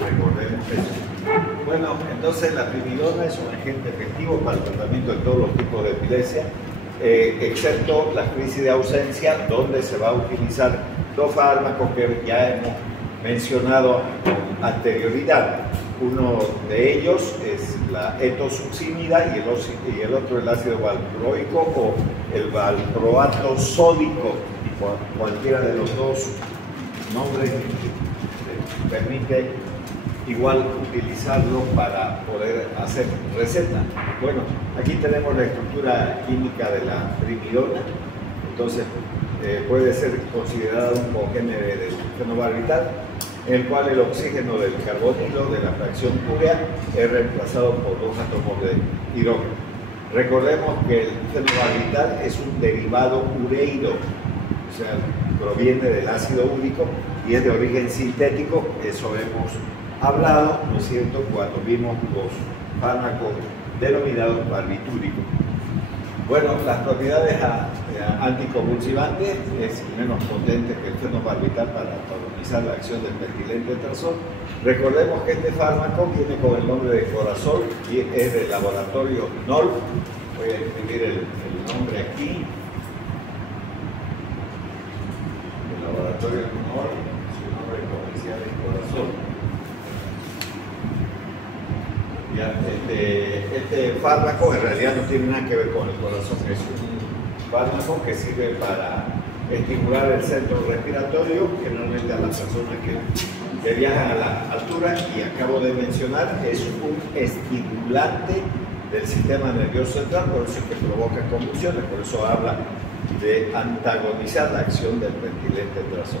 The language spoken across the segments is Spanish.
recordemos eso. Bueno, entonces la primidona es un agente efectivo para el tratamiento de todos los tipos de epilepsia, excepto la crisis de ausencia, donde se va a utilizar dos fármacos que ya hemos mencionado con anterioridad. Uno de ellos es la etosuximida y el otro el ácido valproico o el valproato sódico. Cualquiera de los dos nombres permite igual utilizarlo para poder hacer receta. Bueno, aquí tenemos la estructura química de la primidona, entonces puede ser considerada un cogénere del fenobarbital, en el cual el oxígeno del carbonilo de la fracción urea es reemplazado por dos átomos de hidrógeno. Recordemos que el fenobarbital es un derivado ureiro, o sea, proviene del ácido úrico y es de origen sintético. Eso hemos hablado, ¿no es cierto?, cuando vimos los fármacos denominados barbitúricos. Bueno, las propiedades anticonvulsivantes es menos potente que el fenobarbital para antagonizar la acción del metilente trazol. Recordemos que este fármaco viene con el nombre de Corazol y es del laboratorio NOL. Voy a escribir el nombre aquí. El laboratorio NOL, su nombre comercial es Corazol. Ya, este fármaco en realidad no tiene nada que ver con el corazón, es un fármaco que sirve para estimular el centro respiratorio, generalmente a las personas que viajan a la altura, y acabo de mencionar, es un estimulante del sistema nervioso central, por eso es que provoca convulsiones, por eso habla de antagonizar la acción del metilente trazol.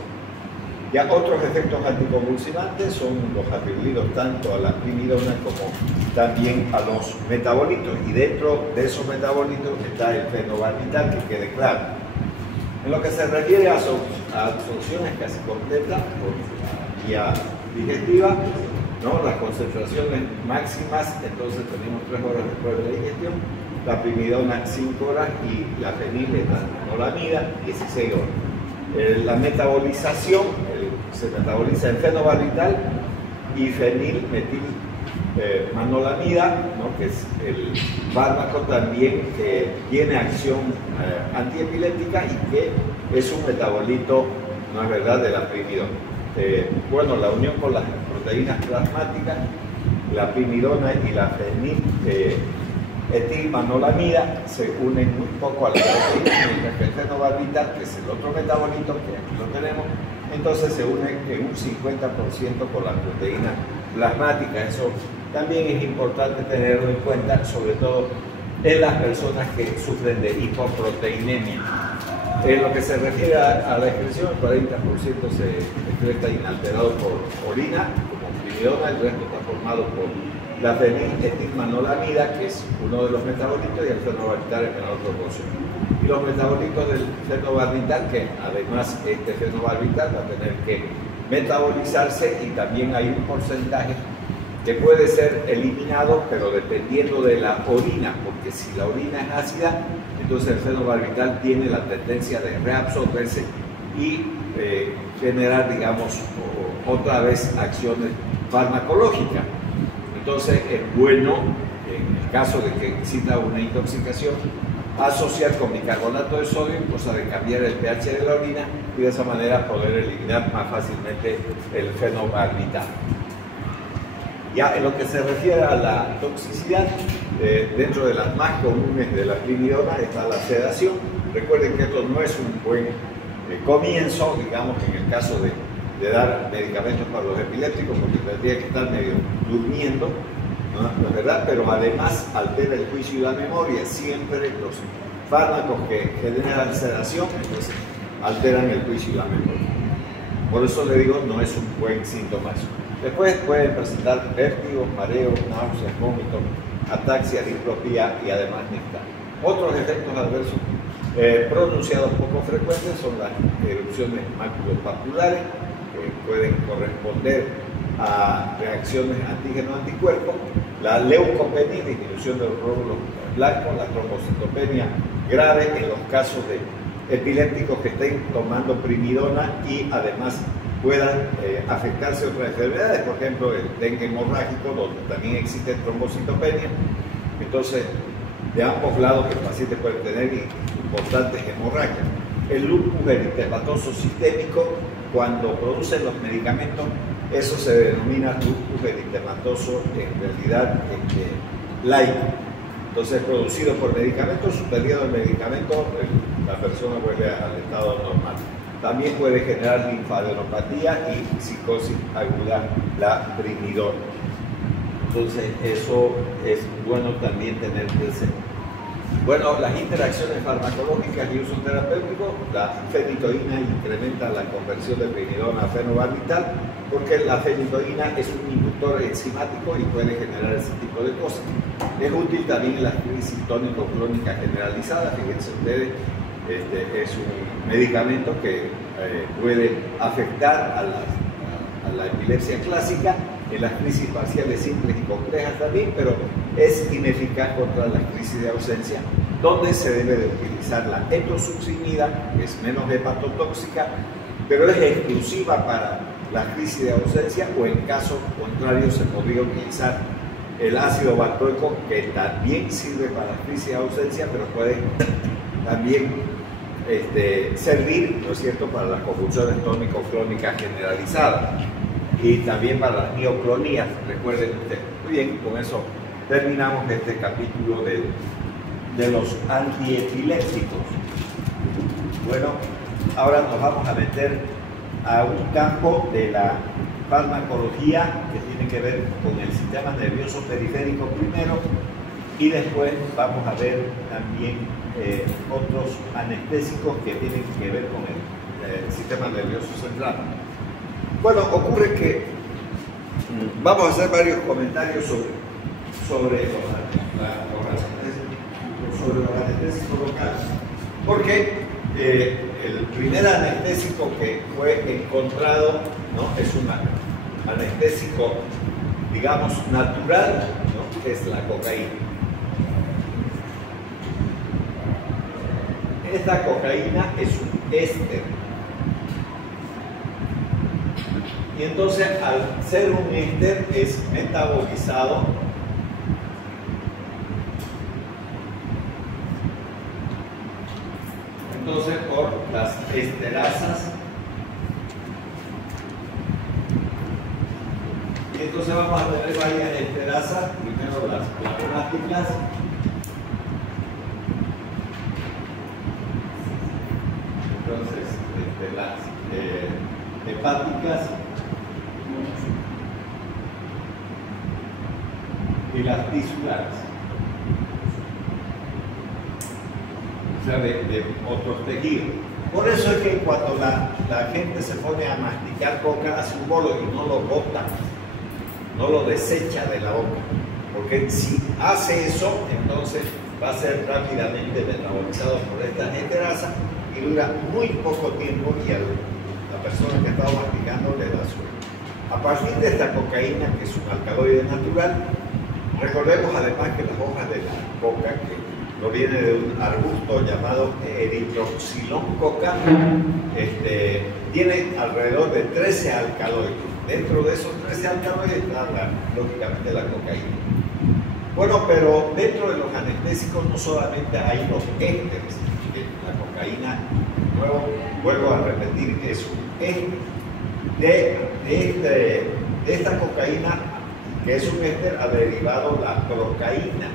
Ya otros efectos anticonvulsivantes son los atribuidos tanto a la primidona como también a los metabolitos, y dentro de esos metabolitos está el fenobarbital, que quede claro. En lo que se refiere a absorciones casi completas por la vía digestiva, ¿no?, las concentraciones máximas, entonces tenemos 3 horas después de la digestión, la primidona 5 horas y la feniletolamida 16 horas. La metabolización, se metaboliza en fenobarbital y fenilmetilmanolamida, ¿no?, que es el fármaco también que tiene acción antiepiléptica y que es un metabolito, no es verdad, de la primidona. Bueno, la unión con las proteínas plasmáticas, la primidona y la feniletilmanolamida se unen muy poco a la proteína, mientras que el fenobarbital, que es el otro metabolito, que aquí lo tenemos, entonces se une en un 50% con la proteína plasmática. Eso también es importante tenerlo en cuenta, sobre todo en las personas que sufren de hipoproteinemia. En lo que se refiere a la excreción, el 40% se excreta inalterado por orina, como primidona, el resto está formado por la feniletilmanolamida, que es uno de los metabolitos, y el fenobarbital es menor proporción. Y los metabolitos del fenobarbital, que además este fenobarbital va a tener que metabolizarse, y también hay un porcentaje que puede ser eliminado, pero dependiendo de la orina, porque si la orina es ácida, entonces el fenobarbital tiene la tendencia de reabsorberse y generar, digamos, otra vez acciones farmacológicas. Entonces es bueno, en el caso de que exista una intoxicación, asociar con bicarbonato de sodio, cosa de cambiar el pH de la orina, y de esa manera poder eliminar más fácilmente el fenobarbital. Ya en lo que se refiere a la toxicidad, dentro de las más comunes de la primidona está la sedación. Recuerden que esto no es un buen comienzo, digamos, en el caso de dar medicamentos para los epilépticos, porque tendría que estar medio durmiendo, ¿no? Es verdad, pero además altera el juicio y la memoria. Siempre los fármacos que generan sedación, entonces alteran el juicio y la memoria. Por eso le digo, no es un buen síntoma eso. Después pueden presentar vértigo, mareo, náuseas, vómitos, ataxia, diplopía y además néctar. Otros efectos adversos pronunciados poco frecuentes son las erupciones maculopapulares, que pueden corresponder a reacciones antígeno-anticuerpo, la leucopenia, disminución de los glóbulos blancos, la trombocitopenia grave en los casos de epilépticos que estén tomando primidona y además puedan afectarse otras enfermedades, por ejemplo el dengue hemorrágico, donde también existe trombocitopenia. Entonces, de ambos lados el paciente puede tener importantes hemorragias. El lupus eritematoso sistémico, cuando producen los medicamentos, eso se denomina lupus eritematoso en realidad laico. Entonces, producido por medicamentos, suspendido el medicamento, la persona vuelve al estado normal. También puede generar linfadenopatía y psicosis aguda, la brimidona. Entonces, eso es bueno también tener presente. Bueno, las interacciones farmacológicas y uso terapéutico, la fenitoína incrementa la conversión de brimidona a fenobarbital, porque la fenitoína es un inductor enzimático y puede generar ese tipo de cosas. Es útil también en las crisis tónico-clónicas generalizadas. Fíjense ustedes, es un medicamento que puede afectar a la epilepsia clásica, en las crisis parciales simples y complejas también, pero es ineficaz contra las crisis de ausencia, donde se debe de utilizar la etosuximida, que es menos hepatotóxica, pero es exclusiva para la crisis de ausencia, o en caso contrario se podría utilizar el ácido valproico, que también sirve para la crisis de ausencia, pero puede también servir, ¿no es cierto?, para las convulsiones tónico-clónicas generalizadas y también para las mioclonías, recuerden ustedes. Muy bien, con eso terminamos este capítulo de los antiepilépticos. Bueno, ahora nos vamos a meter a un campo de la farmacología que tiene que ver con el sistema nervioso periférico primero, y después vamos a ver también otros anestésicos que tienen que ver con el sistema nervioso central. Bueno, ocurre que vamos a hacer varios comentarios sobre los anestésicos locales, porque el primer anestésico que fue encontrado, ¿no?, es un anestésico, digamos, natural, ¿no?, que es la cocaína. Esta cocaína es un éster. Y entonces, al ser un éster, es metabolizado entonces por las esterasas. Y entonces vamos a tener varias esterasas, primero las plasmáticas, entonces las hepáticas y las tisulares, o sea, de otros tejidos. Por eso es que cuando la gente se pone a masticar coca, hace un bolo y no lo bota, no lo desecha de la boca, porque si hace eso, entonces va a ser rápidamente metabolizado por estas esterasas y dura muy poco tiempo, y a la persona que ha estado masticando le da sueño. A partir de esta cocaína, que es un alcaloide natural, recordemos además que las hojas de la coca, que proviene de un arbusto llamado Erythrocylon coca, tiene alrededor de 13 alcaloides. Dentro de esos 13 alcaloides está lógicamente la cocaína. Bueno, pero dentro de los anestésicos no solamente hay los ésteres. La cocaína, vuelvo a repetir, es un éster. De esta cocaína, que es un éster, ha derivado la procaína,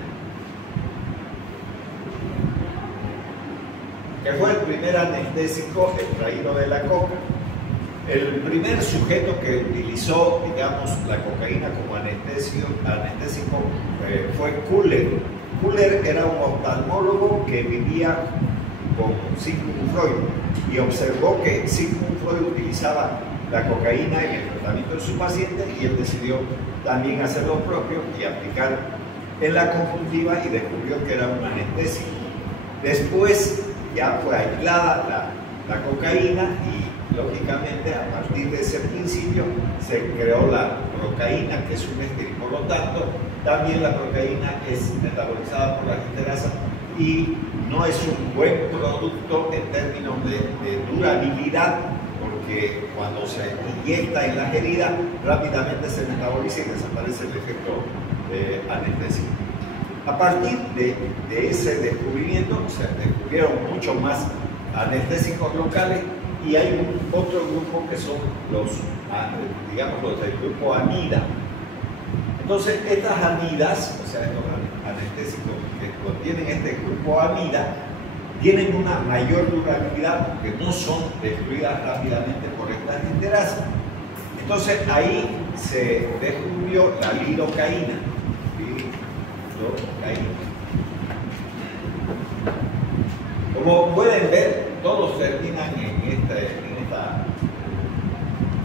que fue el primer anestésico extraído de la coca. El primer sujeto que utilizó, digamos, la cocaína como anestésico fue Kuller. Kuller era un oftalmólogo que vivía con Sigmund Freud y observó que Sigmund Freud utilizaba la cocaína en el tratamiento de su paciente, y él decidió también hacer lo propio y aplicar en la conjuntiva, y descubrió que era un anestésico. Después ya fue aislada la cocaína, y lógicamente a partir de ese principio se creó la procaína, que es un éster, y por lo tanto también la procaína es metabolizada por la esterasa y no es un buen producto en términos de durabilidad, porque cuando se inyecta en la herida rápidamente se metaboliza y desaparece el efecto anestésico. A partir de ese descubrimiento se descubrieron muchos más anestésicos locales y hay otro grupo que son digamos, los del grupo amida. Entonces, estas amidas, o sea, estos anestésicos que contienen este grupo amida, tienen una mayor durabilidad porque no son destruidas rápidamente por estas enterasas. Entonces, ahí se descubrió la lidocaína. Como pueden ver, todos terminan en esta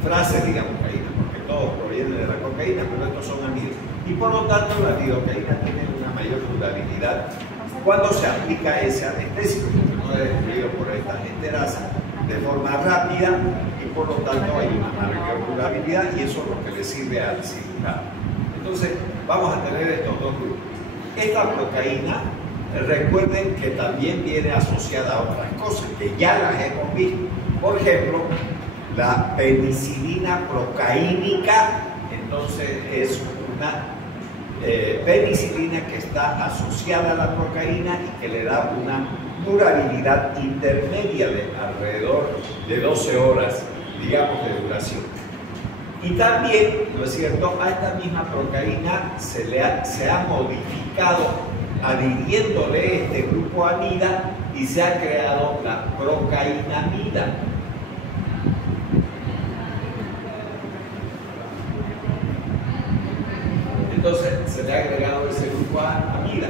frase, digamos, caína, porque todos provienen de la cocaína, pero estos son amidos. Y por lo tanto, la lidocaína tiene una mayor durabilidad cuando se aplica ese anestésico, porque no es destruido por estas enterasas de forma rápida y por lo tanto hay una mayor durabilidad y eso es lo que le sirve al cirujano. Entonces, vamos a tener estos dos grupos. Esta procaína, recuerden que también viene asociada a otras cosas que ya las hemos visto. Por ejemplo, la penicilina procaínica, entonces es una penicilina que está asociada a la procaína y que le da una durabilidad intermedia de alrededor de 12 horas, digamos, de duración. Y también, ¿no es cierto?, a esta misma procaína se ha modificado adhiriéndole este grupo amida y se ha creado la procainamida. Entonces se le ha agregado ese grupo amida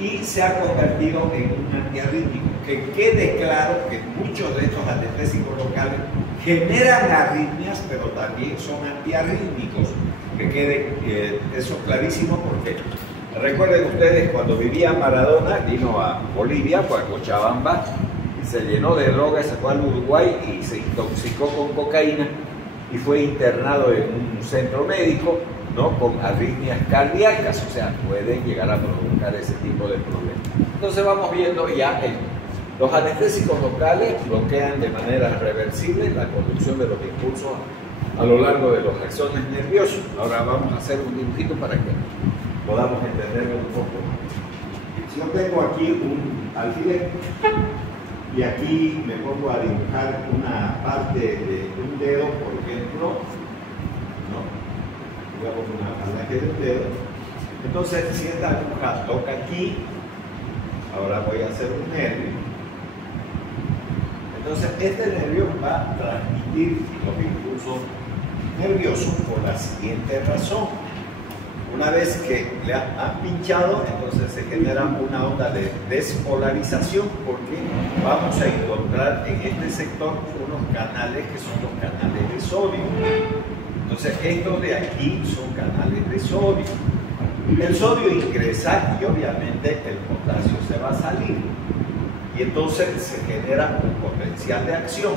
y se ha convertido en un antiarrítmico. Que quede claro que muchos de estos anestésicos locales generan arritmias, pero también son antiarrítmicos. Que quede eso clarísimo, porque recuerden ustedes cuando vivía Maradona, vino a Bolivia, fue a Cochabamba, y se llenó de drogas, se fue al Uruguay y se intoxicó con cocaína y fue internado en un centro médico, ¿no?, con arritmias cardíacas, o sea, pueden llegar a provocar ese tipo de problemas. Entonces vamos viendo ya los anestésicos locales bloquean de manera reversible la conducción de los impulsos a lo largo de los axones nerviosos. Ahora vamos a hacer un dibujito para que podamos entenderlo un poco. Si yo tengo aquí un alfiler y aquí me pongo a dibujar una parte de un dedo, por ejemplo, ¿no? Digamos una falange de un dedo. Entonces, si esta aguja toca aquí, ahora voy a hacer un nervio. Entonces, este nervio va a transmitir los impulsos nerviosos por la siguiente razón. Una vez que le han pinchado, entonces se genera una onda de despolarización porque vamos a encontrar en este sector unos canales que son los canales de sodio. Entonces, estos de aquí son canales de sodio. El sodio ingresa y obviamente el potasio se va a salir. Y entonces se genera un potencial de acción.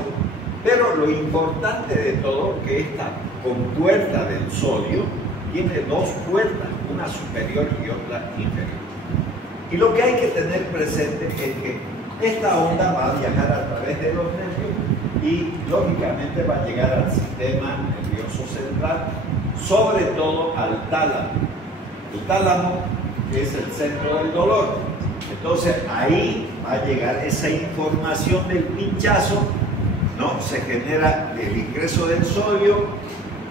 Pero lo importante de todo es que esta compuerta del sodio tiene dos puertas, una superior y otra inferior. Y lo que hay que tener presente es que esta onda va a viajar a través de los nervios y lógicamente va a llegar al sistema nervioso central, sobre todo al tálamo. El tálamo es el centro del dolor. Entonces ahí va a llegar esa información del pinchazo, ¿no? Se genera el ingreso del sodio,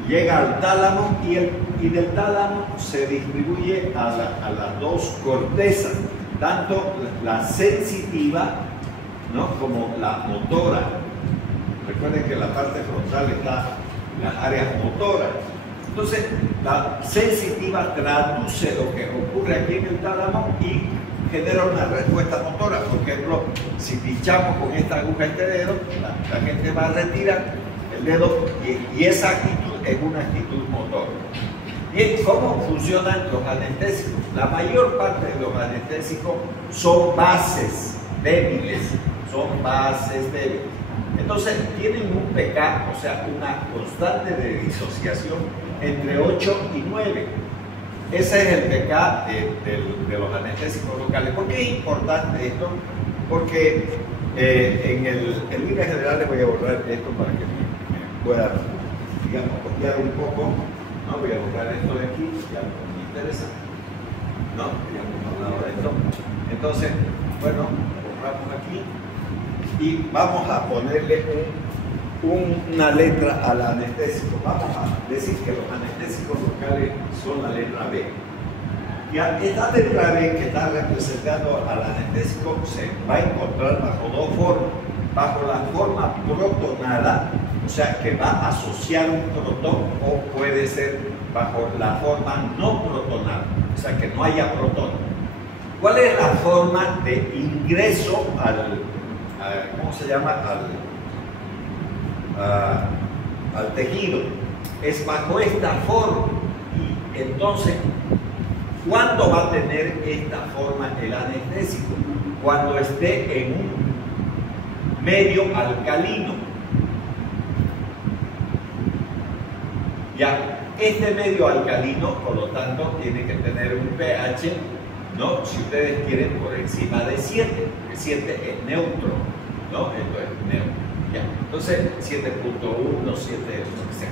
llega al tálamo y del tálamo se distribuye a las dos cortezas, tanto la sensitiva, ¿no?, como la motora. Recuerden que en la parte frontal están las áreas motoras. Entonces, la sensitiva traduce lo que ocurre aquí en el tálamo y genera una respuesta motora. Por ejemplo, si pinchamos con esta aguja este dedo, la gente va a retirar el dedo y esa actitud es una actitud motora. Bien, ¿cómo funcionan los anestésicos? La mayor parte de los anestésicos son bases débiles, Entonces, tienen un pK, o sea, una constante de disociación entre 8 y 9. Ese es el pK de los anestésicos locales. ¿Por qué es importante esto? Porque en líneas generales voy a borrar esto para que me pueda, digamos, copiar un poco, ¿no? Voy a buscar esto de aquí, ya no me interesa, ¿no? Ya hemos hablado de esto. Entonces, bueno, borramos aquí y vamos a ponerle una letra al anestésico. Vamos a decir que los anestésicos locales son la letra B. Ya esta letra B que está representando al anestésico se va a encontrar bajo dos formas. Bajo la forma protonada, o sea que va a asociar un protón, o puede ser bajo la forma no protonada, o sea que no haya protón. ¿Cuál es la forma de ingreso ¿cómo se llama? Al tejido? Es bajo esta forma. Y entonces, ¿cuándo va a tener esta forma el anestésico? Cuando esté en un medio alcalino. Ya, este medio alcalino, por lo tanto, tiene que tener un pH, ¿no? Si ustedes quieren, por encima de 7, que 7 es neutro, ¿no? Esto es neutro. Ya, entonces 7.1, 7, lo que sea.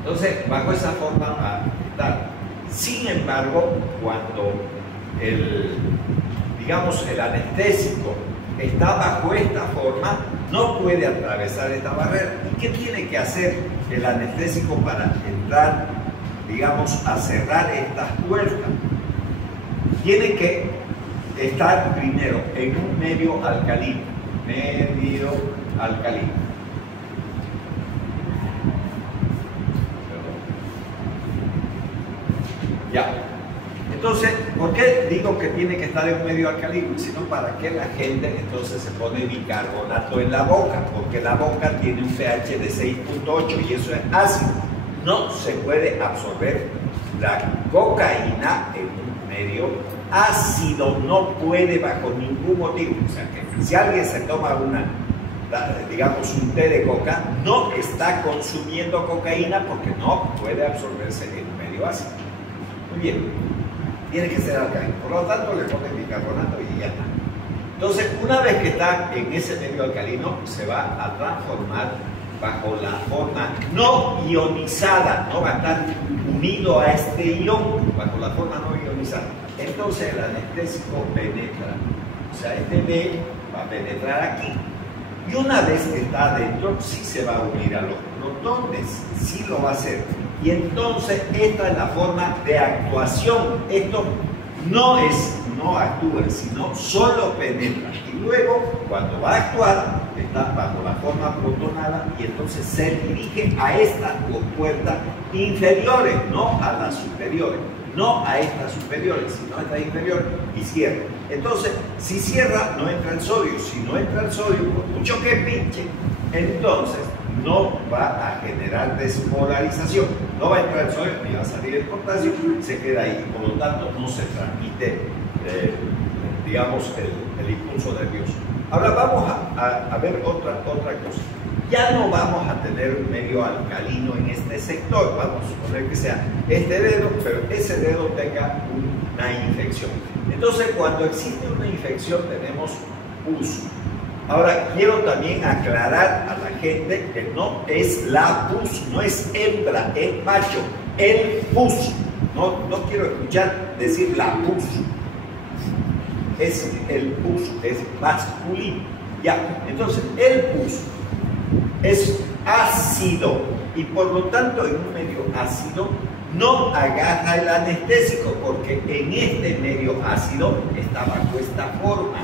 Entonces, bajo esa forma va a estar. Sin embargo, cuando digamos, el anestésico está bajo esta forma, no puede atravesar esta barrera. ¿Y qué tiene que hacer el anestésico para entrar, digamos, a cerrar estas puertas? Tiene que estar primero en un medio alcalino. Medio alcalino. Ya. Entonces, ¿por qué digo que tiene que estar en un medio alcalino? Sino para que la gente entonces se pone bicarbonato en la boca, porque la boca tiene un pH de 6.8 y eso es ácido. No se puede absorber la cocaína en un medio ácido, no puede bajo ningún motivo. O sea que si alguien se toma digamos, un té de coca, no está consumiendo cocaína porque no puede absorberse en un medio ácido. Muy bien. Tiene que ser alcalino, por lo tanto le ponen bicarbonato y ya está. Entonces, una vez que está en ese medio alcalino, se va a transformar bajo la forma no ionizada, no va a estar unido a este ion, bajo la forma no ionizada. Entonces el anestésico penetra, o sea, este B va a penetrar aquí. Y una vez que está adentro, sí se va a unir a los protones, sí lo va a hacer. Y entonces esta es la forma de actuación. Esto no actúa, sino solo penetra. Y luego, cuando va a actuar, está bajo la forma protonada y entonces se dirige a estas dos puertas inferiores, no a las superiores. No a estas superiores, sino a estas inferiores, y cierra. Entonces, si cierra, no entra el sodio. Si no entra el sodio, por mucho que pinche, entonces no va a generar despolarización. No va a entrar el sodio ni va a salir el potasio, se queda ahí. Por lo tanto, no se transmite, digamos, el impulso nervioso. Ahora vamos a ver otra cosa. Ya no vamos a tener un medio alcalino en este sector. Vamos a suponer que sea este dedo, pero ese dedo tenga una infección. Entonces, cuando existe una infección, tenemos pus. Ahora, quiero también aclarar a la gente que no es la pus, no es hembra, es macho, el pus. No quiero escuchar decir la pus. Es el pus, es masculino. Ya, entonces, el pus es ácido y por lo tanto en un medio ácido no agarra el anestésico porque en este medio ácido está bajo esta forma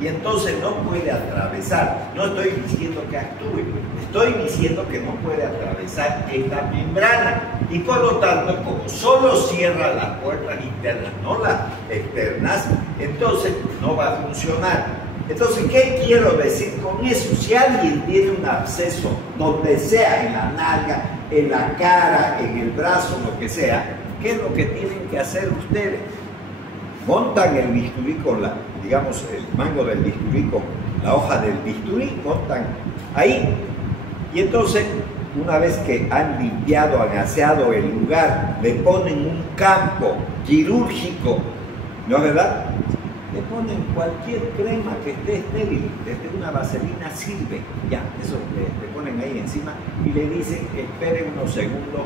y entonces no puede atravesar. No estoy diciendo que actúe, estoy diciendo que no puede atravesar esta membrana y por lo tanto como solo cierra las puertas internas, no las externas, entonces no va a funcionar. Entonces, ¿qué quiero decir con eso? Si alguien tiene un absceso, donde sea, en la nalga, en la cara, en el brazo, lo que sea, ¿qué es lo que tienen que hacer ustedes? Montan el bisturí con digamos, el mango del bisturí con la hoja del bisturí, montan ahí. Y entonces, una vez que han limpiado, han aseado el lugar, le ponen un campo quirúrgico, ¿no es verdad? le ponen cualquier crema que esté estéril, desde una vaselina sirve, ya, eso le ponen ahí encima y le dicen que espere unos segundos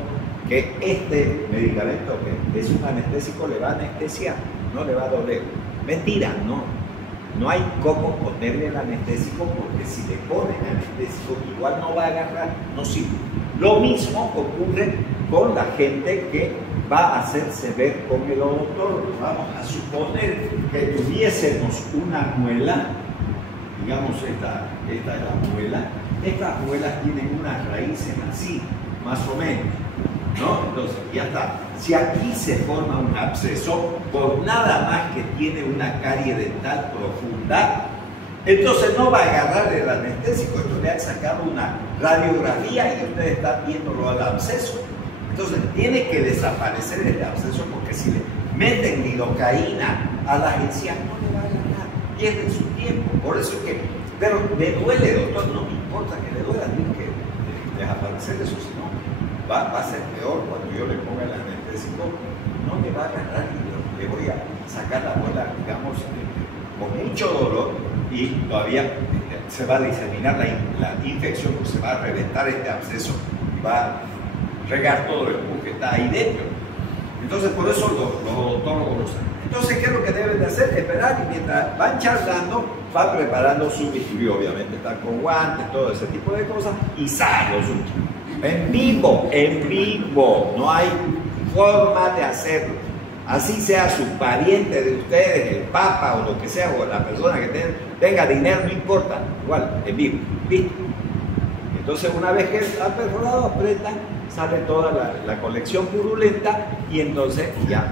que este medicamento, que es un anestésico, le va a anestesiar, no le va a doler. Mentira, no hay cómo ponerle el anestésico, porque si le ponen anestésico igual no va a agarrar, no sirve. Lo mismo ocurre con la gente que va a hacerse ver con el odontólogo. Vamos a suponer que tuviésemos una muela, digamos esta es la muela. Estas muelas tienen unas raíces así, más o menos, ¿no? Entonces, ya está. Si aquí se forma un absceso, por nada más que tiene una carie dental profunda, entonces no va a agarrar el anestésico. Esto le han sacado una radiografía y ustedes están viéndolo al absceso. Entonces tiene que desaparecer este absceso, porque si le meten lidocaína a la encías no le va a agarrar, pierden su tiempo. Por eso es que, pero le duele, doctor, no me importa que le duela, tiene que desaparecer eso, si no va a ser peor. Cuando yo le ponga el anestésico no le va a agarrar y le voy a sacar la muela, digamos, con mucho dolor, y todavía se va a diseminar la infección, pues se va a reventar este absceso y va a regar todo el pus que está ahí dentro. Entonces, por eso los odontólogos lo saben. Entonces, ¿qué es lo que deben de hacer? Esperar, y mientras van charlando, van preparando su bisturí. Obviamente están con guantes, todo ese tipo de cosas, y salos en vivo, no hay forma de hacerlo. Así sea su pariente de ustedes, el papa o lo que sea, o la persona que tenga dinero, no importa, igual, en vivo, ¿listo? Entonces, una vez que han perforado, apretan, sale toda la colección purulenta, y entonces ya,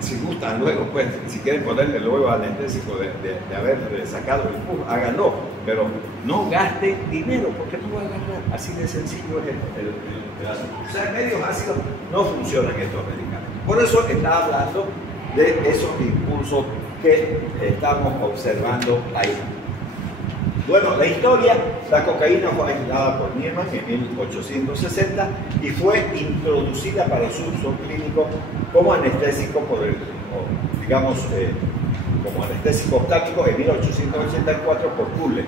si gustan luego, pues, si quieren ponerle luego anestésico de haber sacado el pus, háganlo, pero no gasten dinero, porque no va a agarrar. Así de sencillo es el asunto. O sea, medios ácidos no funcionan estos medicamentos. Por eso está hablando de esos impulsos que estamos observando ahí. Bueno, la historia: la cocaína fue aislada por Niemann en 1860 y fue introducida para su uso clínico como anestésico como anestésico oftálmico en 1884 por Kuhle.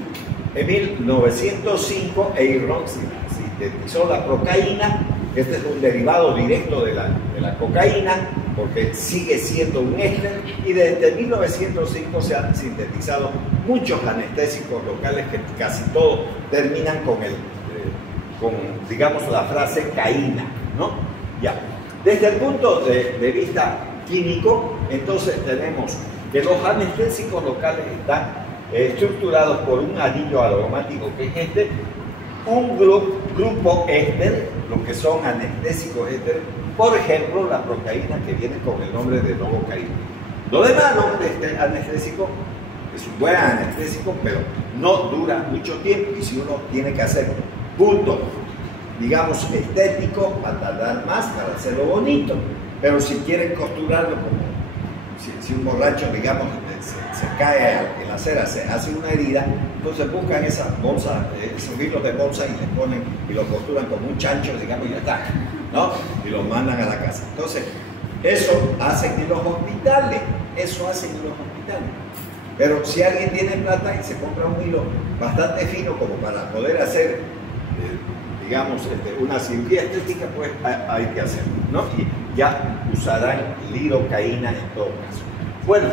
En 1905, Eyron sintetizó la procaína. Este es un derivado directo de la cocaína, porque sigue siendo un éster, y desde 1905 se han sintetizado muchos anestésicos locales que casi todos terminan con digamos, la frase caína, ¿no? Ya. Desde el punto de vista químico, entonces tenemos que los anestésicos locales están estructurados por un anillo aromático, que es este, un grupo éster, lo que son anestésicos éster, por ejemplo, la procaína, que viene con el nombre de novocaína. Lo demás, nombre de este anestésico es un buen anestésico, pero no dura mucho tiempo, y si uno tiene que hacer punto, digamos, estético, va a tardar más para hacerlo bonito. Pero si quieren costurarlo, como si un borracho, digamos, se cae en la acera, se hace una herida, entonces buscan esas bolsas, esos hilos de bolsa, y les ponen y lo costuran como un chancho, digamos, y ya está, ¿no? Y lo mandan a la casa. Entonces, eso hacen en los hospitales, Pero si alguien tiene plata y se compra un hilo bastante fino como para poder hacer, digamos, una cirugía estética, pues hay que hacerlo, ¿no? Y ya usarán lidocaína en todo caso. Bueno,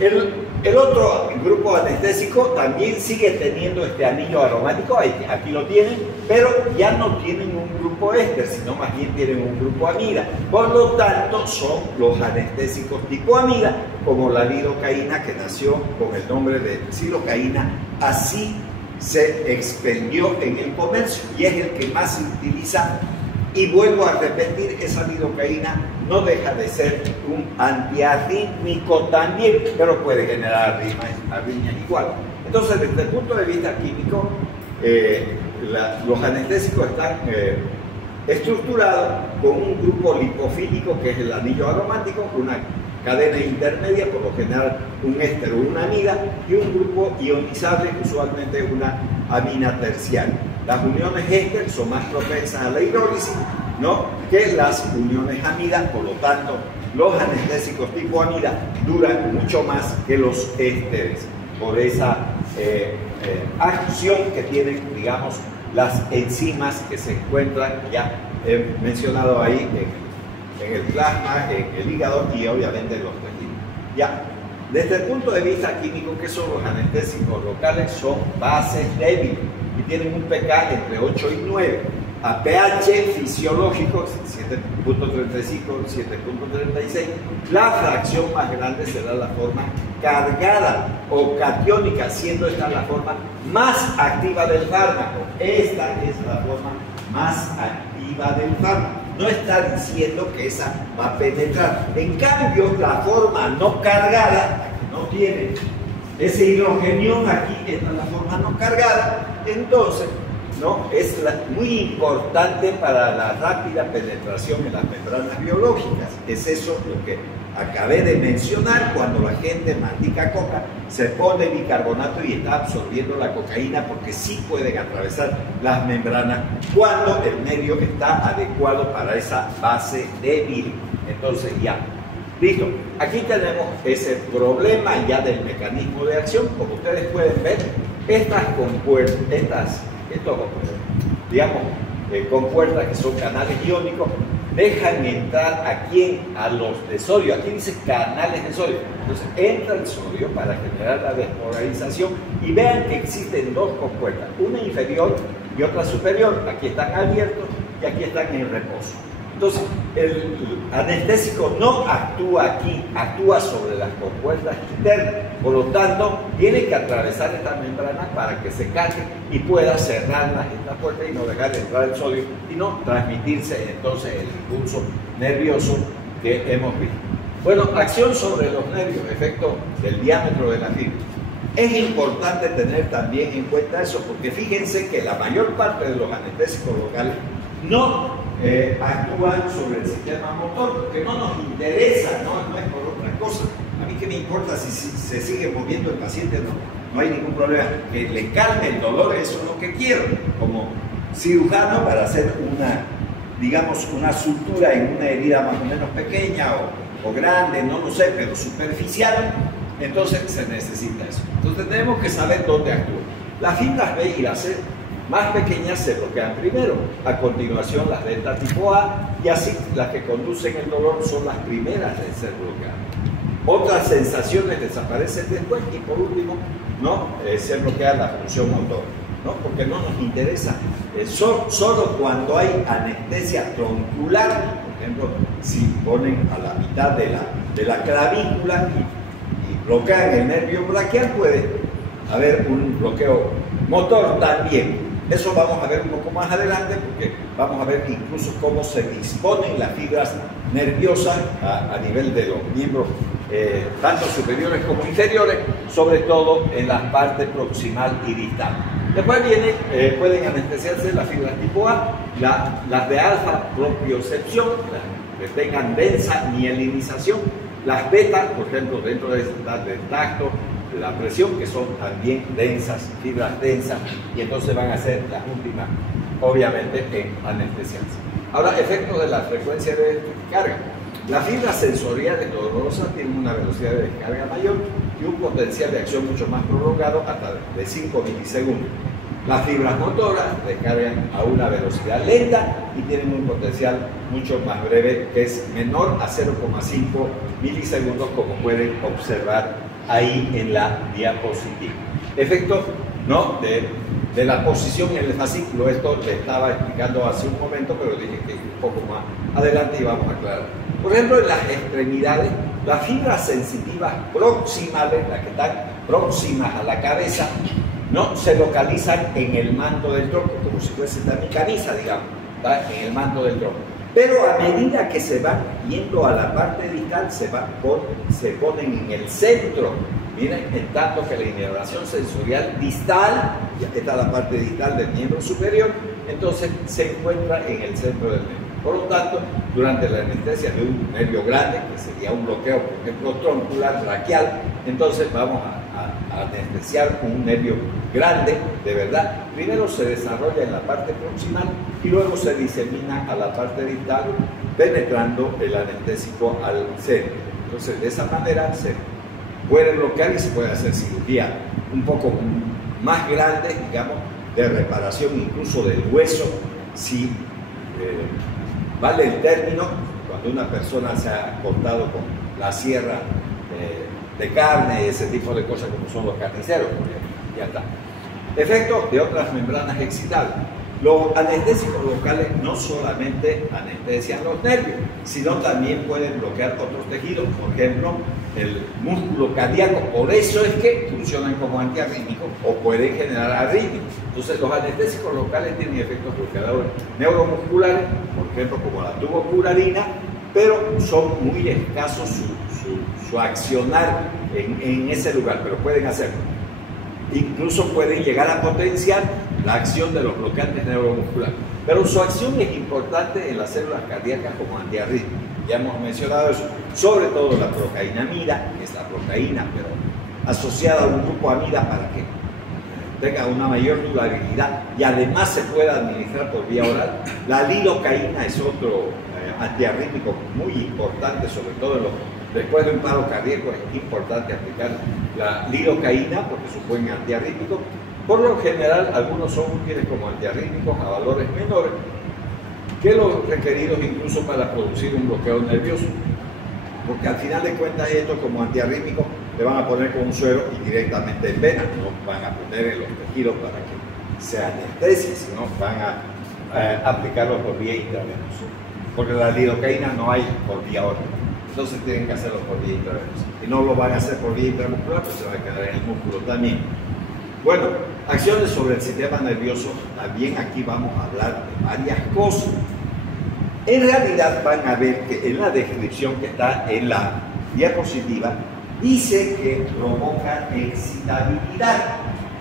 el otro grupo anestésico también sigue teniendo este anillo aromático, aquí lo tienen, pero ya no tienen un grupo éster, sino más bien tienen un grupo amida. Por lo tanto, son los anestésicos tipo amida, como la lidocaína, que nació con el nombre de silocaína. Así se expendió en el comercio y es el que más se utiliza. Y vuelvo a repetir, esa lidocaína no deja de ser un antiarrítmico también, pero puede generar arritmias igual. Entonces, desde el punto de vista químico, los anestésicos están estructurados con un grupo lipofílico, que es el anillo aromático, una cadena intermedia, por lo general un éster o una amida, y un grupo ionizable, usualmente una amina terciaria. Las uniones éster son más propensas a la hidrólisis, ¿no?, que las uniones amidas. Por lo tanto, los anestésicos tipo amida duran mucho más que los ésteres por esa acción que tienen, digamos, las enzimas que se encuentran, ya he mencionado ahí, en el plasma, en el hígado y obviamente en los tejidos. Ya, desde el punto de vista químico, ¿qué son los anestésicos locales? Son bases débiles y tienen un pK entre 8 y 9. A pH fisiológico, 7.35, 7.36, la fracción más grande será la forma cargada o catiónica, siendo esta la forma más activa del fármaco. Esta es la forma más activa del fármaco. No está diciendo que esa va a penetrar. En cambio, la forma no cargada, que no tiene ese hidrogenión aquí, esta es la forma no cargada, entonces, ¿no?, es muy importante para la rápida penetración en las membranas biológicas. Es eso lo que acabé de mencionar. Cuando la gente mastica coca, se pone bicarbonato y está absorbiendo la cocaína, porque sí pueden atravesar las membranas cuando el medio está adecuado para esa base débil. Entonces ya, listo. Aquí tenemos ese problema ya del mecanismo de acción. Como ustedes pueden ver, estas compuertas, estos, digamos, compuertas que son canales iónicos, dejan entrar a los de sodio. Aquí dice canales de sodio. Entonces entra el sodio para generar la despolarización, y vean que existen dos compuertas, una inferior y otra superior. Aquí están abiertos y aquí están en reposo. Entonces el anestésico no actúa aquí, actúa sobre las compuertas internas. Por lo tanto, tiene que atravesar esta membrana para que se cargue y pueda cerrarlas, esta puerta, y no dejar de entrar el sodio y no transmitirse entonces el impulso nervioso que hemos visto. Bueno, acción sobre los nervios, efecto del diámetro de la fibra. Es importante tener también en cuenta eso, porque fíjense que la mayor parte de los anestésicos locales no actúan sobre el sistema motor, porque no nos interesa, no es por otra cosa. A mí qué me importa si se sigue moviendo el paciente, no hay ningún problema. Que le calme el dolor, eso es lo que quiero, como cirujano, para hacer digamos, una sutura en una herida más o menos pequeña o grande, no lo sé, pero superficial. Entonces se necesita eso. Entonces tenemos que saber dónde actúa. Las fibras B y las C más pequeñas se bloquean primero, a continuación las delta tipo A, y así las que conducen el dolor son las primeras en ser bloqueadas. Otras sensaciones desaparecen después, y por último, ¿no?, se bloquea la función motora, ¿no?, porque no nos interesa. Solo cuando hay anestesia troncular, por ejemplo, si ponen a la mitad de la clavícula y bloquean el nervio braquial, puede haber un bloqueo motor también. Eso vamos a ver un poco más adelante, porque vamos a ver incluso cómo se disponen las fibras nerviosas a nivel de los miembros, tanto superiores como inferiores, sobre todo en la parte proximal y distal. Después pueden anestesiarse las fibras tipo A, las de alfa propiocepción, las que tengan densa mielinización, las beta, por ejemplo, dentro del tacto, la presión, que son también densas, fibras densas, y entonces van a ser las últimas, obviamente, en anestesiarse. Ahora, efectos de la frecuencia de descarga. Las fibras sensoriales dolorosas tienen una velocidad de descarga mayor y un potencial de acción mucho más prolongado, hasta de 5 milisegundos. Las fibras motoras descargan a una velocidad lenta y tienen un potencial mucho más breve, que es menor a 0,5 milisegundos, como pueden observar ahí en la diapositiva. Efecto, ¿no?, de la posición en el fascículo. Esto le estaba explicando hace un momento, pero dije que un poco más adelante y vamos a aclarar. Por ejemplo, en las extremidades, las fibras sensitivas proximales, las que están próximas a la cabeza, no se localizan en el manto del tronco, como si fuese mi camisa, digamos, ¿está?, en el manto del tronco. Pero a medida que se van yendo a la parte distal, se ponen en el centro. Miren, en tanto que la inervación sensorial distal, ya está la parte distal del miembro superior, entonces se encuentra en el centro del nervio. Por lo tanto, durante la anestesia de un nervio grande, que sería un bloqueo, por ejemplo, troncular, braquial, entonces vamos a a anestesiar un nervio grande, de verdad, primero se desarrolla en la parte proximal y luego se disemina a la parte distal, penetrando el anestésico al cerebro. Entonces, de esa manera se puede bloquear y se puede hacer cirugía un poco más grande, digamos, de reparación incluso del hueso, si vale el término, cuando una persona se ha cortado con la sierra de carne, ese tipo de cosas como son los carniceros, ya está. Efectos de otras membranas excitables. Los anestésicos locales no solamente anestesian los nervios, sino también pueden bloquear otros tejidos, por ejemplo, el músculo cardíaco. Por eso es que funcionan como antiarrítmicos o pueden generar arritmias. Entonces, los anestésicos locales tienen efectos bloqueadores neuromusculares, por ejemplo, como la tubocurarina, pero son muy escasos su accionar en ese lugar, pero pueden hacerlo. Incluso pueden llegar a potenciar la acción de los bloqueantes neuromusculares. Pero su acción es importante en las células cardíacas como antiarrítmico. Ya hemos mencionado eso, sobre todo la procainamida, que es la proteína, pero asociada a un grupo amida para que tenga una mayor durabilidad y además se pueda administrar por vía oral. La lidocaína es otro antiarrítmico muy importante, sobre todo después de un paro cardíaco es importante aplicar la lidocaína porque es un buen antiarrítmico. Por lo general, algunos son útiles como antiarrítmicos a valores menores que los requeridos incluso para producir un bloqueo nervioso, porque al final de cuentas esto como antiarrítmico le van a poner con un suero y directamente en vena, no van a poner en los tejidos para que se anestesie, sino van a aplicarlo por vía intravenosa, porque la lidocaína no hay por vía oral, entonces tienen que hacerlo por vía intravenosa, y no lo van a hacer por vía intramuscular, pues se va a quedar en el músculo también. Bueno, acciones sobre el sistema nervioso, también aquí vamos a hablar de varias cosas. En realidad van a ver que en la descripción que está en la diapositiva, dice que provoca excitabilidad.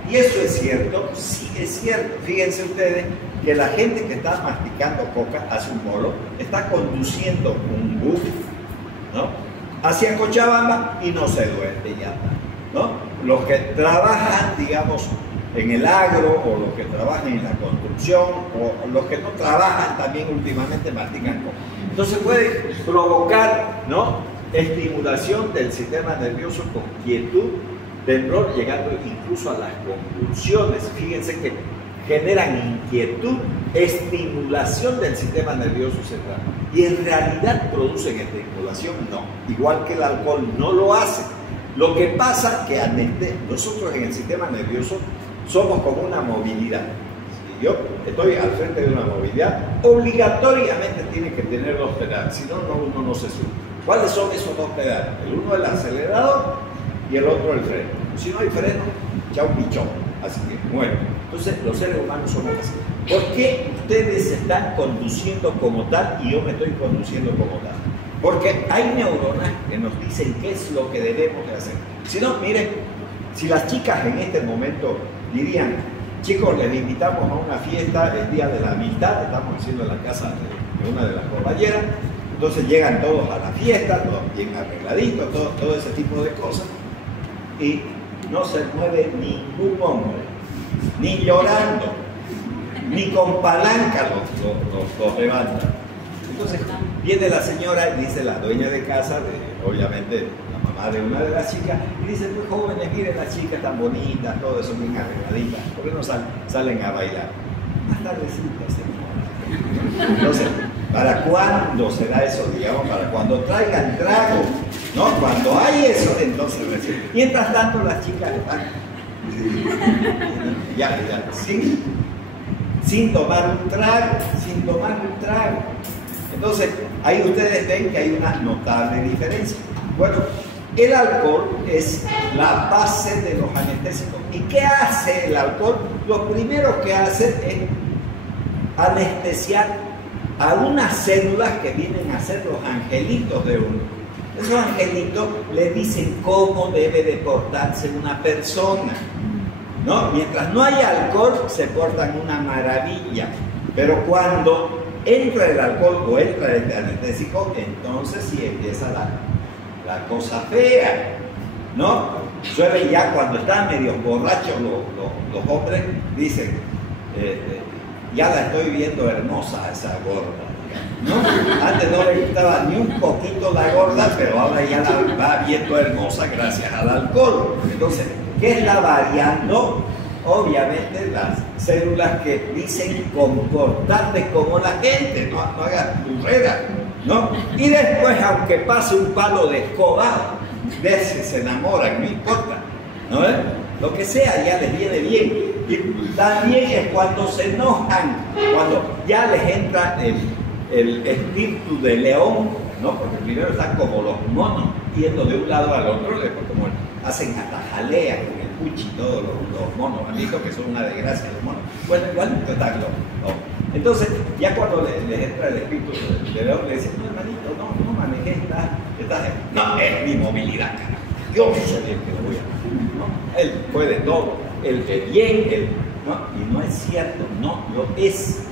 Y eso es cierto, sí es cierto. Fíjense ustedes que la gente que está masticando coca hace un bolo, está conduciendo un bus, ¿no?, hacia Cochabamba y no se duerme ya, ¿no? Los que trabajan, digamos, en el agro o los que trabajan en la construcción o los que no trabajan también últimamente mastican coca. Entonces puede provocar, ¿no?, estimulación del sistema nervioso con quietud, temblor, llegando incluso a las convulsiones. Fíjense que generan inquietud, estimulación del sistema nervioso central. Y en realidad producen estimulación, no. Igual que el alcohol no lo hace. Lo que pasa que nosotros en el sistema nervioso somos como una movilidad. Si yo estoy al frente de una movilidad, obligatoriamente tiene que tener dos pedales, si no, uno no se sube. ¿Cuáles son esos dos pedales? El uno el acelerador y el otro el freno. Si no hay freno, chau pichón. Así que bueno, entonces los seres humanos somos así. ¿Por qué ustedes se están conduciendo como tal y yo me estoy conduciendo como tal? Porque hay neuronas que nos dicen qué es lo que debemos de hacer. Si no, miren, si las chicas en este momento dirían, chicos, les invitamos a una fiesta el día de la amistad, estamos haciendo en la casa de una de las compañeras, entonces llegan todos a la fiesta, todos bien arregladitos, todo ese tipo de cosas, y no se mueve ningún hombre, ni llorando, ni con palanca los levantan. Entonces viene la señora y dice la dueña de casa, obviamente la mamá de una de las chicas, y dice, pues jóvenes, miren las chicas tan bonitas, todo eso bien arregladitas, ¿por qué no salen a bailar? Más tardecita, señora. Entonces, ¿para cuándo será eso? Digamos, para cuando traigan trago, ¿no? Cuando hay eso, entonces recién. Mientras tanto, las chicas están ya, sin tomar un trago, Entonces, ahí ustedes ven que hay una notable diferencia. Bueno, el alcohol es la base de los anestésicos. ¿Y qué hace el alcohol? Lo primero que hace es anestesiar a unas células que vienen a ser los angelitos de uno. Esos angelitos le dicen cómo debe de portarse una persona, ¿no? Mientras no haya alcohol, se portan una maravilla. Pero cuando entra el alcohol o entra el anestésico, entonces sí empieza la cosa fea. ¿no? Suelen ya cuando están medio borrachos los hombres, dicen, ya la estoy viendo hermosa esa gorda, ¿no? Antes no le gustaba ni un poquito la gorda, pero ahora ya la va viendo hermosa gracias al alcohol. Entonces, ¿qué está variando? Obviamente las células que dicen comportarte como la gente, no hagas burrera, ¿no? Y después, aunque pase un palo de escoba, veces se enamoran, no importa, ¿no? Lo que sea ya les viene bien. Y también es cuando se enojan, cuando ya les entra el espíritu de león, ¿no? Porque primero están como los monos, yendo de un lado al otro, después como hacen hasta jalea con el cuchi, todos los monos, han visto que son una desgracia los monos. Bueno, igual están los. Entonces, ya cuando les entra el espíritu de león, le dicen, no, hermanito, no manejes no, es mi movilidad, cara. Yo soy el que lo voy a hacer, ¿no? Él puede todo, el que bien, ¿no? Y no es cierto, no lo es,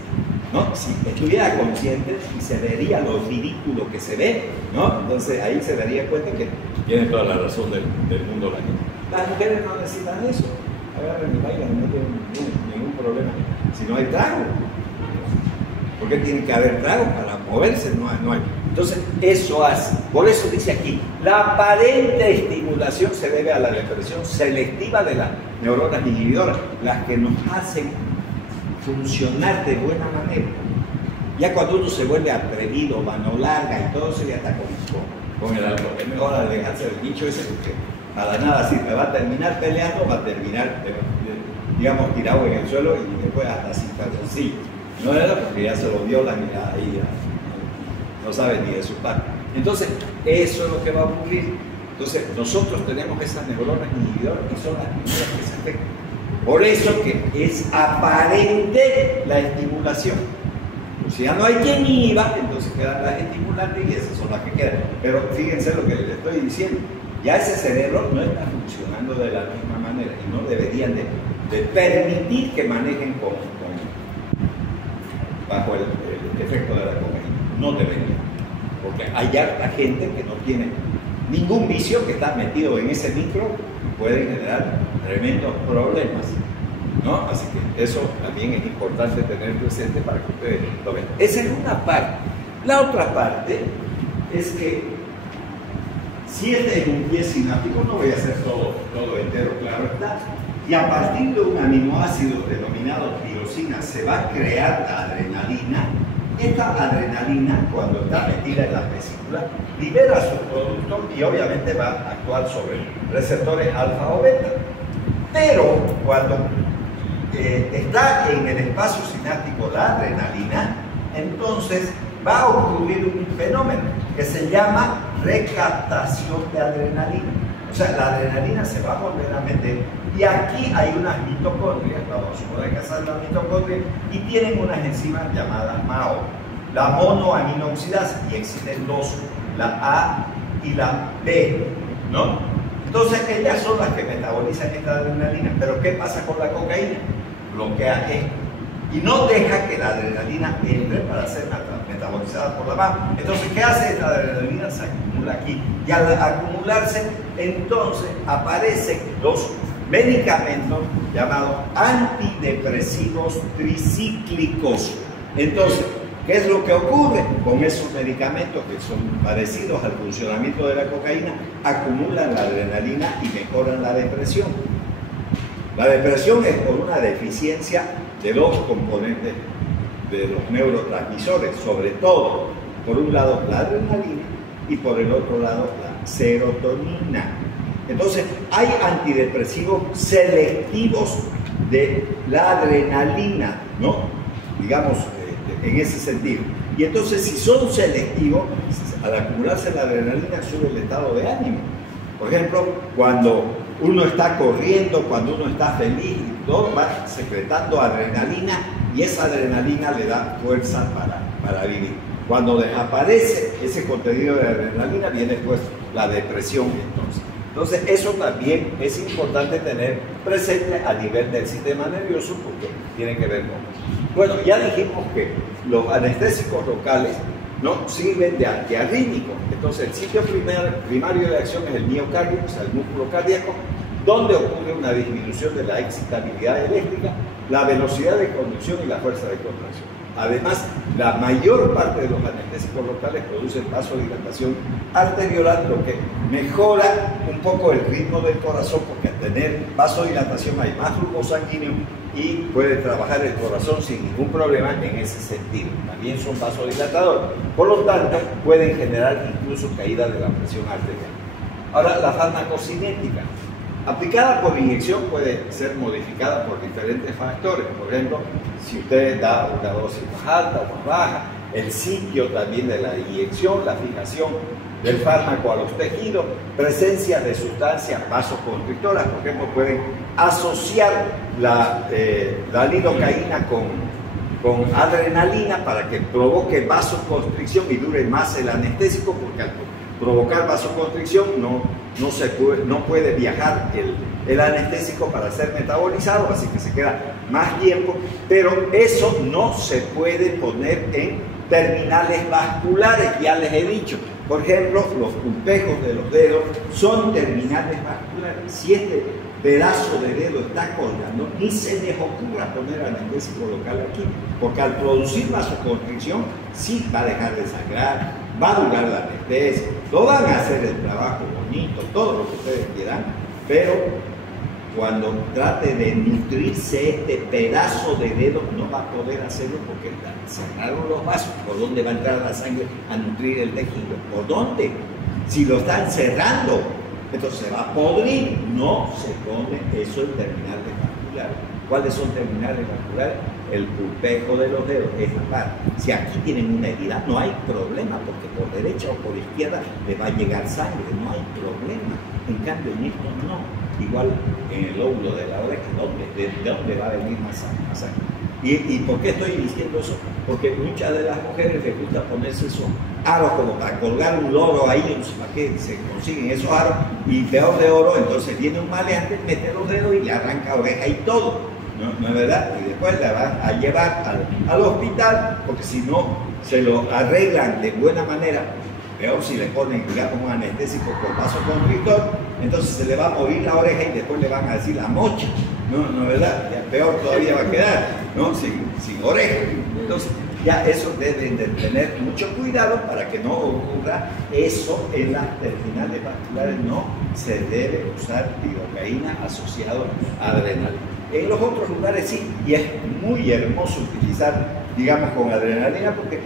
¿no? Si estuviera consciente y se vería lo ridículo que se ve, ¿no? Entonces ahí se daría cuenta que tiene toda la razón del mundo la gente. Las mujeres no necesitan eso, agarran y bailan, no tienen ningún problema. Si no hay trago, ¿por qué tiene que haber trago? Para moverse no hay. Entonces, eso hace. Por eso dice aquí, la aparente estimulación se debe a la depresión selectiva de las neuronas inhibidoras, las que nos hacen funcionar de buena manera. Ya cuando uno se vuelve atrevido, mano larga y todo eso, ya está con el alcohol. Es mejor alejarse del bicho ese porque para nada sirve. Va a terminar peleando, va a terminar, digamos, tirado en el suelo y después hasta sin calzoncillo. No era porque ya se lo dio la mirada ahí. No sabe ni de su parte. Entonces, eso es lo que va a ocurrir. Entonces, nosotros tenemos esas neuronas inhibidoras que son las primeras que se afectan. Por eso que es aparente la estimulación. Pues si ya no hay quien inhiba, entonces quedan las estimulantes y esas son las que quedan. Pero fíjense lo que les estoy diciendo. Ya ese cerebro no está funcionando de la misma manera y no deberían de permitir que manejen bajo el efecto de la cocaína. No debería, porque hay harta gente que no tiene ningún vicio, que está metido en ese micro y puede generar tremendos problemas, ¿no? Así que eso también es importante tener presente para que ustedes lo vean. Esa es una parte. La otra parte es que si este es un pie sináptico, no voy a hacer todo entero, claro está, y a partir de un aminoácido denominado tirosina se va a crear la adrenalina. Esta adrenalina, cuando está metida en las vesículas, libera su producto y obviamente va a actuar sobre receptores alfa o beta. Pero cuando está en el espacio sináptico la adrenalina, entonces va a ocurrir un fenómeno que se llama recaptación de adrenalina. O sea, la adrenalina se va a volver a meter y aquí hay unas mitocondrias, vamos a suponer que son las mitocondrias, y tienen unas enzimas llamadas MAO, la monoaminoxidasa, y existen dos, la A y la B, ¿no? Entonces ellas son las que metabolizan esta adrenalina. Pero ¿qué pasa con la cocaína? Bloquea esto y no deja que la adrenalina entre para ser metabolizada por la MAO. Entonces, ¿qué hace esta adrenalina? Se acumula aquí y al acumularse, entonces aparecen los medicamentos llamados antidepresivos tricíclicos. Entonces, ¿qué es lo que ocurre con esos medicamentos que son parecidos al funcionamiento de la cocaína? Acumulan la adrenalina y mejoran la depresión. La depresión es por una deficiencia de dos componentes de los neurotransmisores, sobre todo, por un lado la adrenalina y por el otro lado la serotonina. Entonces, hay antidepresivos selectivos de la adrenalina, ¿no? Digamos, en ese sentido. Y entonces, si son selectivos, al acumularse la adrenalina sube el estado de ánimo. Por ejemplo, cuando uno está corriendo, cuando uno está feliz, todo va secretando adrenalina y esa adrenalina le da fuerza para vivir. Cuando desaparece ese contenido de adrenalina, viene pues la depresión entonces. Entonces, eso también es importante tener presente a nivel del sistema nervioso porque tiene que ver con eso. Bueno, ya dijimos que los anestésicos locales ¿no? Sirven de antiarrítmico. Entonces el sitio primario de acción es el miocardio, o sea, el músculo cardíaco, donde ocurre una disminución de la excitabilidad eléctrica, la velocidad de conducción y la fuerza de contracción. Además, la mayor parte de los anestésicos locales producen vasodilatación arteriolar, lo que mejora un poco el ritmo del corazón, porque al tener vasodilatación hay más flujo sanguíneo y puede trabajar el corazón sin ningún problema en ese sentido. También son vasodilatadores, por lo tanto pueden generar incluso caída de la presión arterial. Ahora, la farmacocinética aplicada por inyección puede ser modificada por diferentes factores. Por ejemplo, si usted da una dosis más alta o más baja, el sitio también de la inyección, la fijación del fármaco a los tejidos, presencia de sustancias vasoconstrictoras, por ejemplo, pueden asociar la lidocaína con adrenalina para que provoque vasoconstricción y dure más el anestésico, porque al provocar vasoconstricción no puede viajar el anestésico para ser metabolizado, así que se queda más tiempo, pero eso no se puede poner en terminales vasculares, ya les he dicho. Por ejemplo, los pulpejos de los dedos son terminales vasculares. Si este pedazo de dedo está colgando, ni se les ocurra poner anestésico local aquí, porque al producir vasoconstricción sí va a dejar de sangrar, va a durar la anestesia, lo van a hacer el trabajo bonito, todo lo que ustedes quieran, pero cuando trate de nutrirse este pedazo de dedo no va a poder hacerlo porque cerraron los vasos. ¿Por dónde va a entrar la sangre a nutrir el tejido? ¿Por dónde? Si lo están cerrando, entonces se va a podrir. No se pone eso en terminales vasculares. ¿Cuáles son terminales vasculares? El pulpejo de los dedos, esta parte. Si aquí tienen una herida, no hay problema, porque por derecha o por izquierda le va a llegar sangre, no hay problema. En cambio, en esto no. Igual en el lóbulo de la oreja, ¿de dónde va a venir más sangre? ¿Y por qué estoy diciendo eso? Porque muchas de las mujeres les gusta ponerse esos aros como para colgar un loro ahí, para que se consiguen esos aros, y peor de oro, entonces viene un maleante, mete los dedos y le arranca oreja y todo. ¿No es verdad? Y después la van a llevar al hospital, porque si no se lo arreglan de buena manera, peor si le ponen, digamos, un anestésico con vasoconstrictor, entonces se le va a morir la oreja y después le van a decir la mocha. ¿No es verdad? Ya peor todavía va a quedar, ¿no? Sin oreja. Entonces, ya eso deben de tener mucho cuidado para que no ocurra eso en las terminales vasculares. No se debe usar lidocaína asociado a adrenalina. En los otros lugares sí, y es muy hermoso utilizar, digamos, con adrenalina, porque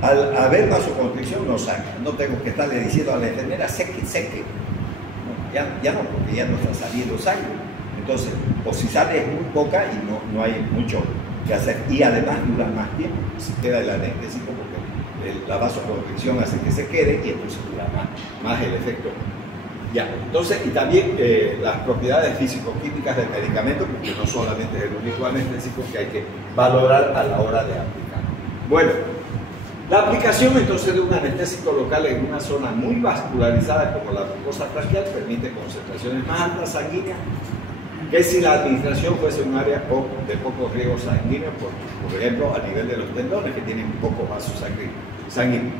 al haber vasoconstricción no sangra. No tengo que estarle diciendo a la enfermera seque. No, ya no, porque ya no está saliendo sangre. Entonces, o si sale es muy poca y no hay mucho que hacer. Y además dura más tiempo, se queda el anestésico, porque la vasoconstricción hace que se quede y entonces dura más el efecto. Ya, entonces, y también las propiedades físico-químicas del medicamento, porque no solamente es el único anestésico que hay que valorar a la hora de aplicar. Bueno, la aplicación entonces de un anestésico local en una zona muy vascularizada como la mucosa traqueal permite concentraciones más altas sanguíneas que si la administración fuese un área de poco riego sanguíneo, por ejemplo, a nivel de los tendones que tienen pocos vasos sanguíneos.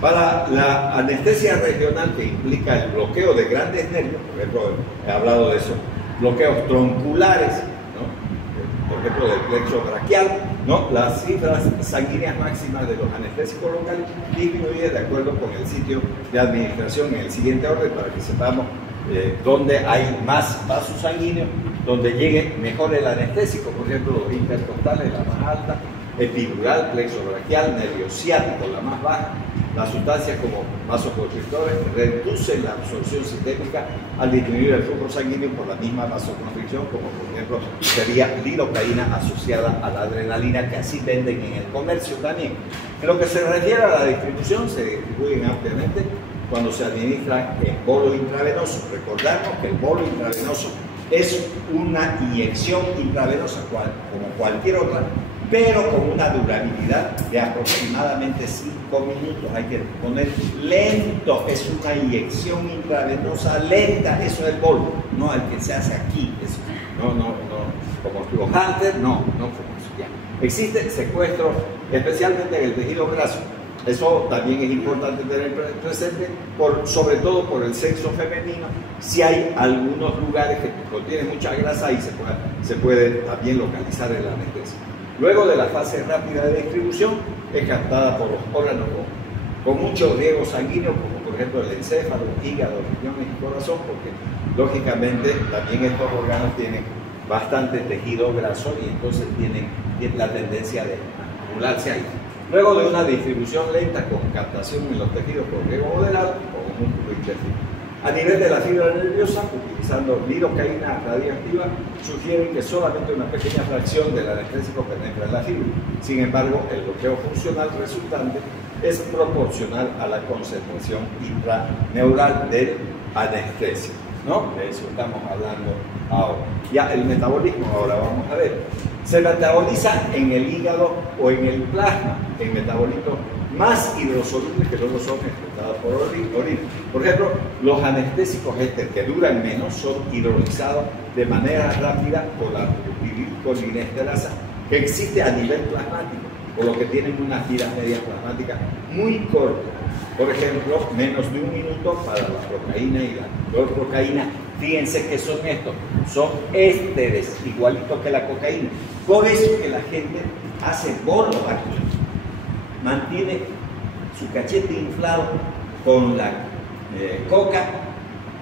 Para la anestesia regional, que implica el bloqueo de grandes nervios, por ejemplo, he hablado de eso, bloqueos tronculares, ¿no? Por ejemplo, del plexo braquial, ¿no? Las cifras sanguíneas máximas de los anestésicos locales disminuyen de acuerdo con el sitio de administración en el siguiente orden, para que sepamos dónde hay más vasos sanguíneos, donde llegue mejor el anestésico. Por ejemplo, los intercostales, la más alta, epidural, plexo braquial, nervio ciático, la más baja. Las sustancias como vasoconstrictores reducen la absorción sistémica al disminuir el flujo sanguíneo por la misma vasoconstricción, como por ejemplo sería lidocaína asociada a la adrenalina, que así venden en el comercio también. En lo que se refiere a la distribución, se distribuyen ampliamente cuando se administra en bolo intravenoso. Recordamos que el bolo intravenoso es una inyección intravenosa como cualquier otra, pero con una durabilidad de aproximadamente 5 minutos. Hay que poner lento, es una inyección intravenosa lenta, eso es el bolo, no el que se hace aquí, eso. No, como los Hunter, no como eso ya. Existe secuestro, especialmente en el tejido graso, Eso también es importante tener presente, sobre todo por el sexo femenino, si hay algunos lugares que contienen mucha grasa y se puede también localizar el anestesia. Luego de la fase rápida de distribución, es captada por los órganos con mucho riego sanguíneo, como por ejemplo el encéfalo, hígado, riñones y corazón, porque lógicamente también estos órganos tienen bastante tejido graso y entonces tienen la tendencia de acumularse ahí. Luego de una distribución lenta con captación en los tejidos por riego moderado o músculo intestino. A nivel de la fibra nerviosa, utilizando lidocaína radioactiva, sugieren que solamente una pequeña fracción del anestésico penetra en la fibra. Sin embargo, el bloqueo funcional resultante es proporcional a la concentración intraneural del anestésico, ¿no? De eso estamos hablando ahora. Ya el metabolismo, ahora vamos a ver. Se metaboliza en el hígado o en el plasma, en metabolitos más hidrosolubles que luego son excretados por orina. Por ejemplo, los anestésicos que duran menos son hidrolizados de manera rápida por la colinesterasa que existe a nivel plasmático, por lo que tienen unas tiras medias plasmáticas muy cortas. Por ejemplo, menos de 1 minuto para la procaína y la clorprocaína. Fíjense que son estos, son ésteres, igualitos que la cocaína. Por eso que la gente hace bolos aquí, mantiene su cachete inflado con la coca,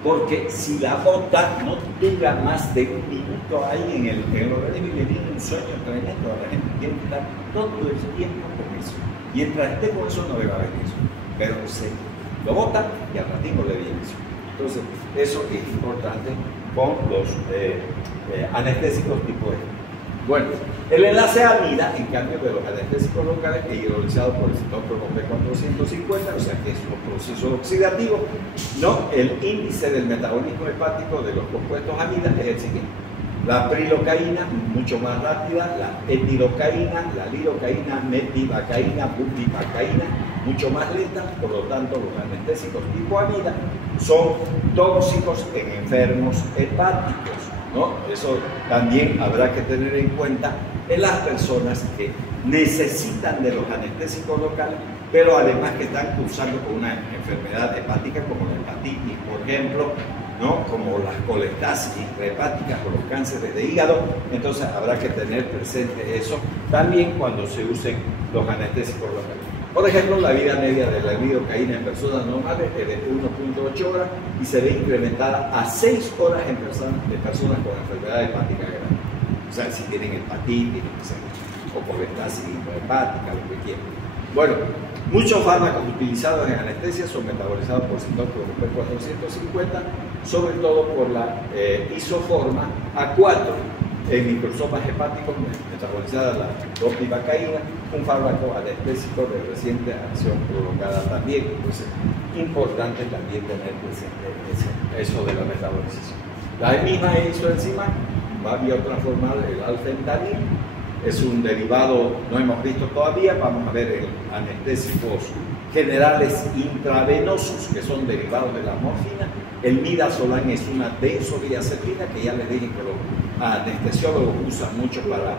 porque si la bota no dura más de 1 minuto ahí en el organismo y le viene un sueño tremendo a la gente. Tiene que estar todo el tiempo con eso. Mientras esté con eso no le va a ver eso. Pero se lo bota y al ratito le viene eso. Entonces, eso es importante con los anestésicos tipo E. Bueno, el enlace amida, en cambio de los anestésicos locales, es hidrolizado por el citócromo P450, o sea que es un proceso oxidativo. ¿No? El índice del metabolismo hepático de los compuestos amidas es el siguiente. La prilocaína, mucho más rápida, la etilocaína, la lidocaína, metivacaína, bupivacaína, mucho más lenta. Por lo tanto, los anestésicos tipo amida son tóxicos en enfermos hepáticos, ¿no? Eso también habrá que tener en cuenta en las personas que necesitan de los anestésicos locales, pero además que están cursando con una enfermedad hepática como la hepatitis, por ejemplo, ¿no? Como las colestasis intrahepáticas o los cánceres de hígado. Entonces habrá que tener presente eso también cuando se usen los anestésicos locales. Por ejemplo, la vida media de la lidocaína en personas normales es de 1.8 horas y se ve incrementada a 6 horas en personas con enfermedad hepática grave. O sea, si tienen hepatitis, o colestasis intrahepática, lo que quieran. Bueno, muchos fármacos utilizados en anestesia son metabolizados por citócromo P450, sobre todo por la isoforma A4 en microsomas hepáticos, metabolizada la dopivacaína, un fármaco anestésico de reciente acción prolongada también. Entonces, importante también tener presente eso de la metabolización. La misma isoenzima va a biotransformar el alfentanil. Es un derivado, no hemos visto todavía, vamos a ver en anestésicos generales intravenosos, que son derivados de la morfina. El midazolam es una benzodiazepina que ya les dije que los anestesiólogos usan mucho para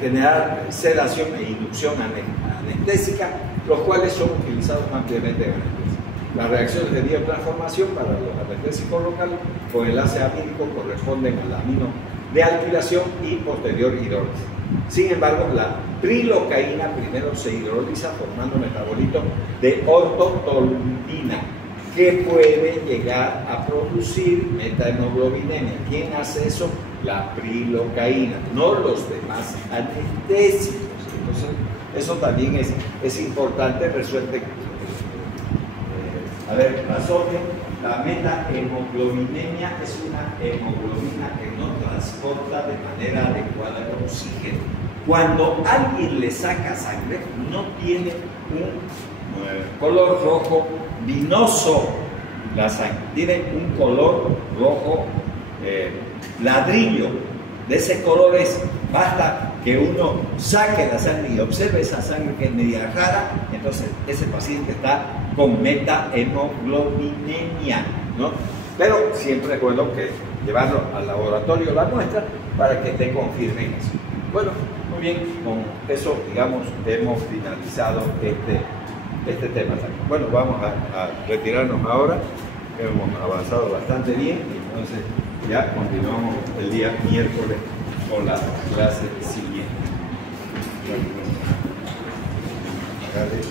generar sedación e inducción anestésica, los cuales son utilizados ampliamente en anestesia. Las reacciones de biotransformación para los anestésicos locales con enlace amídico corresponden al amino de alquilación y posterior hidrólisis. Sin embargo, la prilocaína primero se hidroliza formando metabolitos de ortotolina que puede llegar a producir metahemoglobinemia. ¿Quién hace eso? La prilocaína, no los demás anestésicos. Entonces, eso también es importante. Resuelve. A ver, razonio. La metahemoglobinemia es una hemoglobina que no transporta de manera adecuada el oxígeno. Cuando alguien le saca sangre, no tiene un color rojo vinoso la sangre, tiene un color rojo ladrillo. De ese color basta que uno saque la sangre y observe esa sangre que es media rara, entonces ese paciente está con metahemoglobinemia, ¿no? Pero siempre es bueno que llevarlo al laboratorio la muestra para que te confirmen eso. Bueno, muy bien, con eso, digamos, hemos finalizado este este tema también. Bueno, vamos a retirarnos ahora. Hemos avanzado bastante bien y entonces ya continuamos el día miércoles con la clase siguiente.